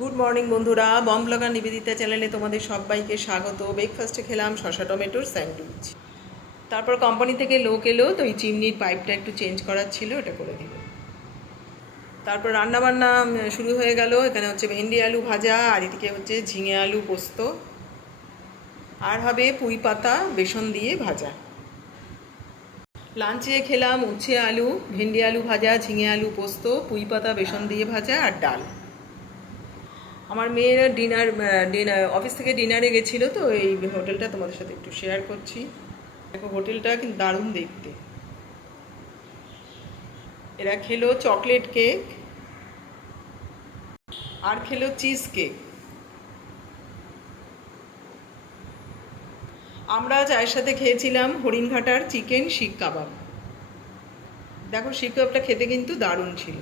Good morning বন্ধুরা, bomb blogger Nivedita চ্যানেলে তোমাদের সবাইকে স্বাগত। ব্রেকফাস্টে খেলাম শসা টমেটোর স্যান্ডউইচ। তারপর কোম্পানি থেকে লোক এলো, তো এই চিমনির পাইপটা একটু চেঞ্জ করার ছিল, এটা করে দিল। তারপর রান্নাবান্না শুরু হয়ে গেল। এখানে হচ্ছে ভেন্ডি আলু ভাজা, আর এদিকে হচ্ছে ঝিঙে আলু পোস্ত, আর হবে পুঁই পাতা বেসন দিয়ে ভাজা। লাঞ্চে খেলাম উচ্ছে আলু, ভেন্ডি আলু ভাজা, ঝিঙে আলু পোস্ত, পুঁই পাতা বেসন দিয়ে ভাজা আর ডাল। আমার মেয়েরা ডিনার অফিস থেকে ডিনারে গেছিলো, তো এই হোটেলটা তোমাদের সাথে একটু শেয়ার করছি। দেখো হোটেলটা কিন্তু দারুণ দেখতে। এরা খেলো চকলেট কেক আর খেলো চিজ কেক। আমরা চায়ের সাথে খেয়েছিলাম হরিণঘাটার চিকেন শিক কাবাব। দেখো শিক কাবাবটা খেতে কিন্তু দারুণ ছিল।